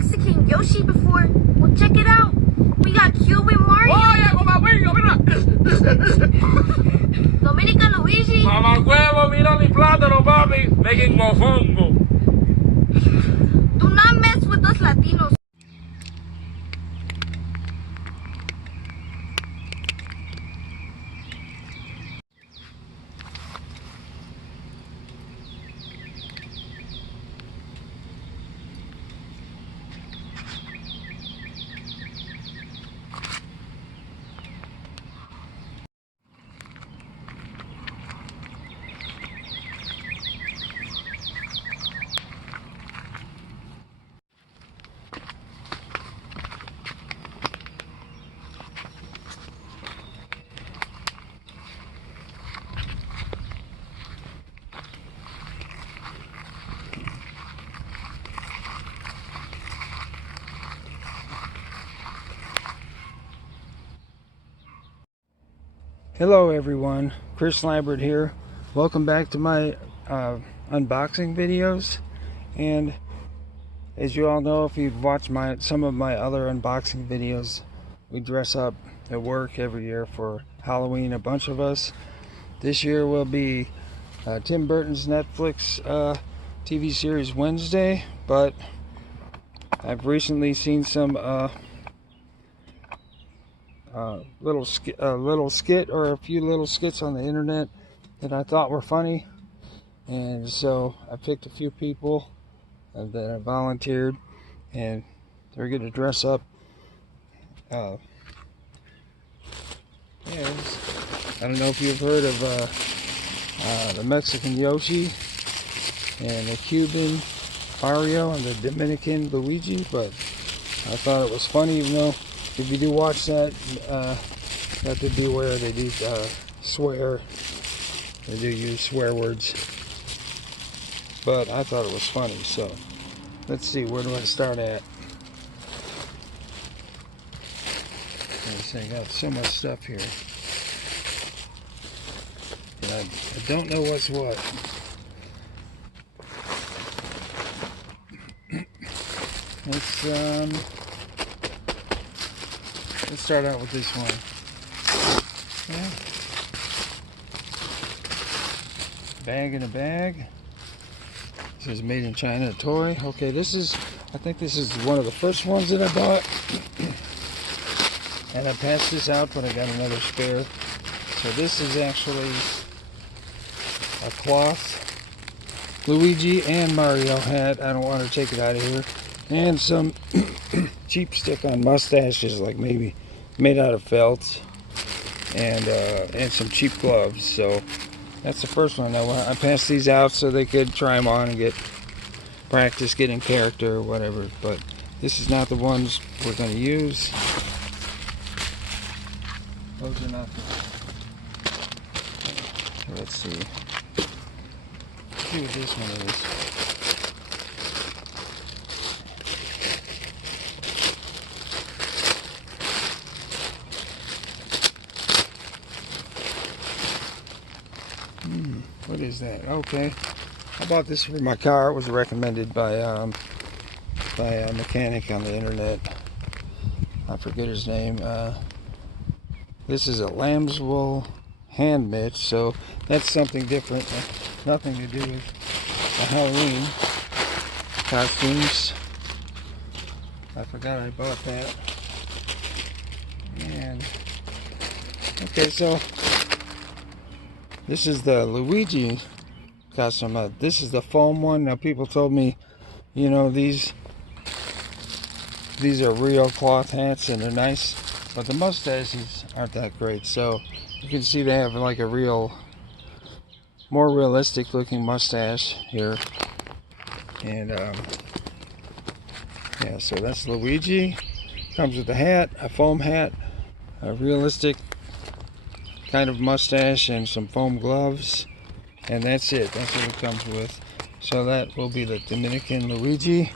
Mexican Yoshi before? Well, check it out. We got Yoshi and Mario. Oye, mamá huevo, mira. Dominican Luigi. Mamá huevo, mira mi plátano, papi. Making mofongo. Do not mess with us Latinos. Hello everyone, Chris Lambert here. Welcome back to my unboxing videos. And as you all know, if you've watched some of my other unboxing videos, we dress up at work every year for Halloween, a bunch of us. This year will be Tim Burton's Netflix TV series Wednesday, but I've recently seen some little skit or a few little skits on the internet that I thought were funny, and so I picked a few people that I volunteered, and they're going to dress up as, I don't know if you've heard of the Mexican Yoshi and the Cuban Mario and the Dominican Luigi, but I thought it was funny, even though if you do watch that, you have to be aware they do swear. They do use swear words. But I thought it was funny, so let's see, where do I start at? I got so much stuff here. And I don't know what's what. Let's start out with this one. Yeah. Bag in a bag. This is made in China toy. Okay, I think this is one of the first ones that I bought. And I passed this out, but I got another spare. So this is actually a cloth Luigi and Mario hat. I don't want to take it out of here. And some cheap stick-on mustaches, like maybe made out of felt, and some cheap gloves. So that's the first one. I passed these out so they could try them on and get practice getting character or whatever. But this is not the ones we're going to use. Those are not. So let's see. Let's see what this one is. What is that? Okay, I bought this for my car. It was recommended by a mechanic on the internet. I forget his name. This is a lamb's wool hand mitt, so that's something different. Nothing to do with the Halloween costumes. I forgot I bought that. And okay, so this is the Luigi costume. This is the foam one. Now people told me, you know, these are real cloth hats and they're nice, but the mustaches aren't that great. So you can see they have like a more realistic looking mustache here. And yeah, so that's Luigi. Comes with a hat, a foam hat, a realistic kind of mustache, and some foam gloves, and that's it. That's what it comes with. So that will be the Dominican Luigi.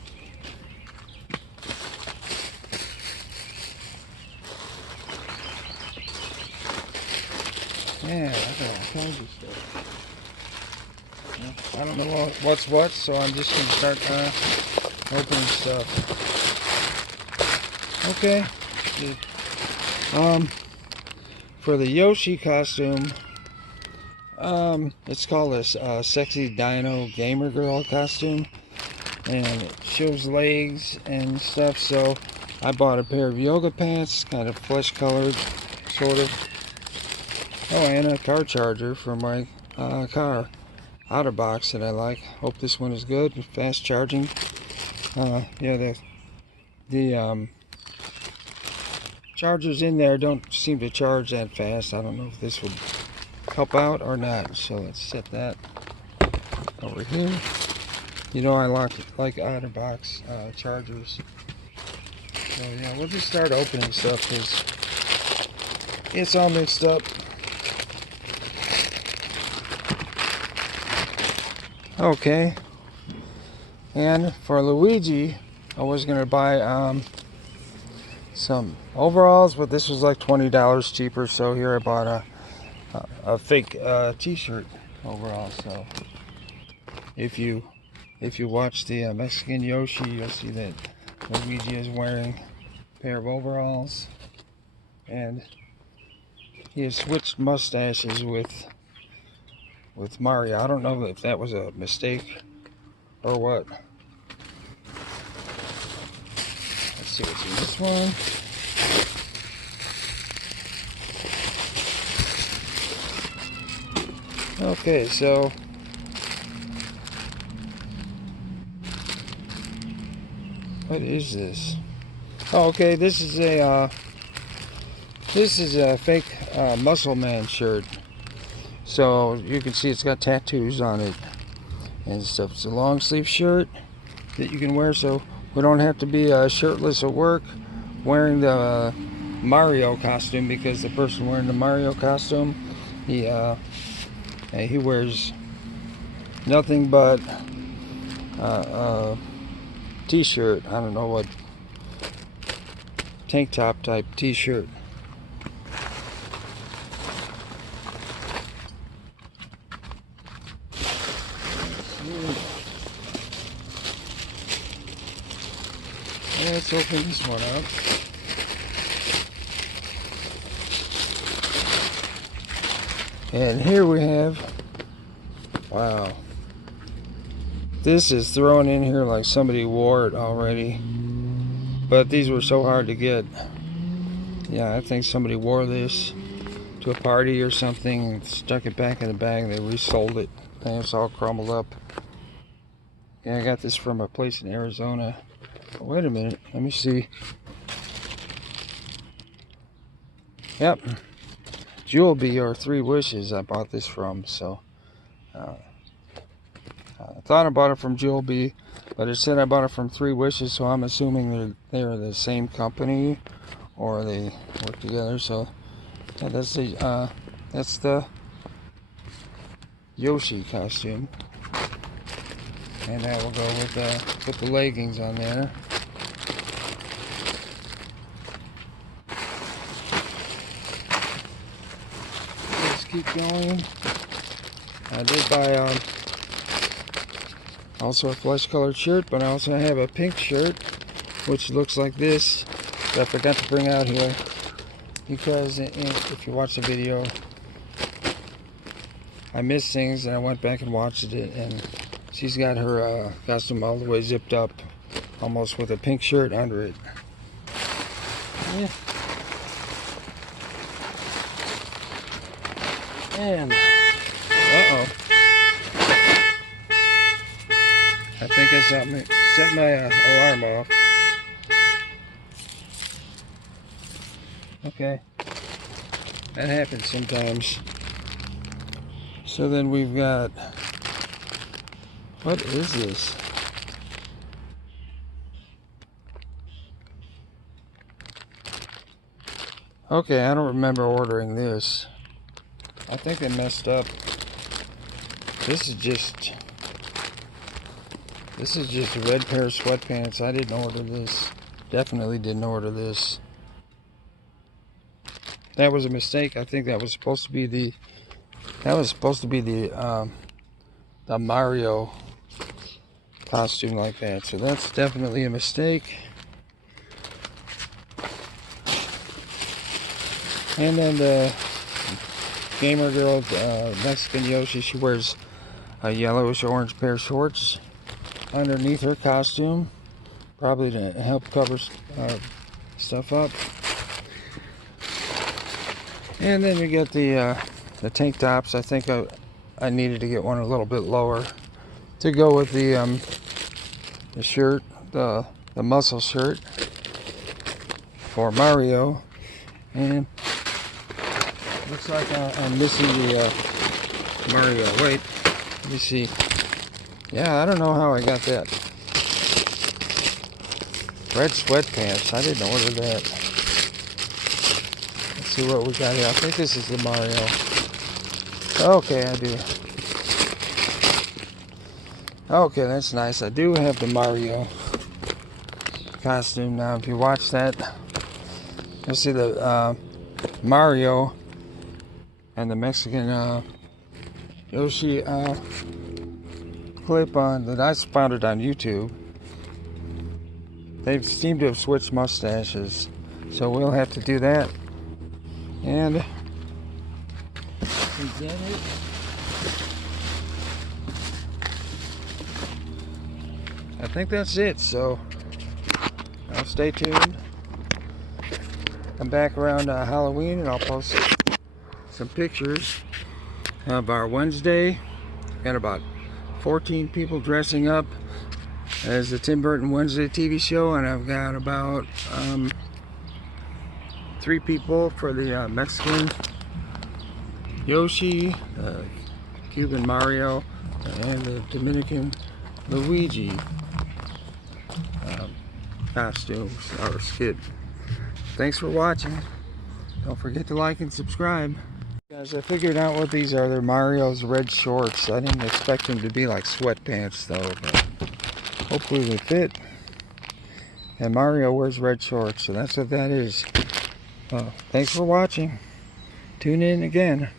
Yeah, I got all kinds of stuff. I don't know what's what, so I'm just going to start opening stuff. Okay. For the Yoshi costume, it's called a sexy dino gamer girl costume, and it shows legs and stuff. So I bought a pair of yoga pants, kind of flesh colored, sort of. Oh, and a car charger for my car outer box that I like. Hope this one is good, fast charging. Yeah, the chargers in there don't seem to charge that fast. I don't know if this would help out or not. So let's set that over here. You know I like outer box chargers. So yeah, we'll just start opening stuff because it's all mixed up. Okay, and for Luigi, I was gonna buy some overalls, but this was like $20 cheaper. So here I bought a fake t-shirt overall. So if you watch the Mexican Yoshi, you'll see that Luigi is wearing a pair of overalls, and he has switched mustaches with Mario. I don't know if that was a mistake or what. Let's see what's in this one. Okay, so what is this? Oh, okay, this is a fake Muscle Man shirt. So you can see it's got tattoos on it and stuff. It's a long sleeve shirt that you can wear, so we don't have to be shirtless at work wearing the Mario costume, because the person wearing the Mario costume, he wears nothing but t-shirt. I don't know what, tank top type t-shirt. Let's open this one up. And here we have, wow, this is thrown in here like somebody wore it already, but these were so hard to get. Yeah, I think somebody wore this to a party or something and stuck it back in the bag and they resold it. And it's all crumbled up. Yeah, I got this from a place in Arizona. Oh, wait a minute, let me see. Yep, Jewel Bee or Three Wishes I bought this from. So I thought I bought it from Jewel Bee, but it said I bought it from Three Wishes, so I'm assuming they're the same company or they work together. So yeah, that's the Yoshi costume, and that will go with the leggings on there. Let's keep going. I did buy also a flesh colored shirt, but I also have a pink shirt which looks like this that I forgot to bring out here, because if you watch the video, I missed things and I went back and watched it, and she's got her costume all the way zipped up, almost with a pink shirt under it. Yeah. And uh-oh, I think I set my alarm off. Okay, that happens sometimes. So then we've got, what is this? Okay, I don't remember ordering this. I think they messed up. This is just a red pair of sweatpants. I didn't order this. Definitely didn't order this. That was a mistake. I think that was supposed to be the Mario costume like that. So that's definitely a mistake. And then the gamer girl, Mexican Yoshi, she wears a yellowish orange pair of shorts underneath her costume, probably to help cover stuff up. And then you get the tank tops. I think I needed to get one a little bit lower to go with the shirt, the muscle shirt for Mario. And looks like I'm missing the Mario. Wait, let me see. Yeah, I don't know how I got that. Red sweatpants. I didn't order that. Let's see what we got here. I think this is the Mario. Okay, I do. Okay, that's nice. I do have the Mario costume now. If you watch that, you'll see the Mario and the Mexican Yoshi clip on that I found on YouTube. They seem to have switched mustaches, so we'll have to do that. And is that it? I think that's it. So stay tuned. I'm back around Halloween, and I'll post some pictures of our Wednesday. Got about 14 people dressing up as the Tim Burton Wednesday TV show, and I've got about 3 people for the Mexican Yoshi, Cuban Mario, and the Dominican Luigi costumes or skit. Thanks for watching. Don't forget to like and subscribe. Guys, I figured out what these are. They're Mario's red shorts. I didn't expect them to be like sweatpants though, but hopefully they fit. And Mario wears red shorts, so that's what that is. Thanks for watching. Tune in again.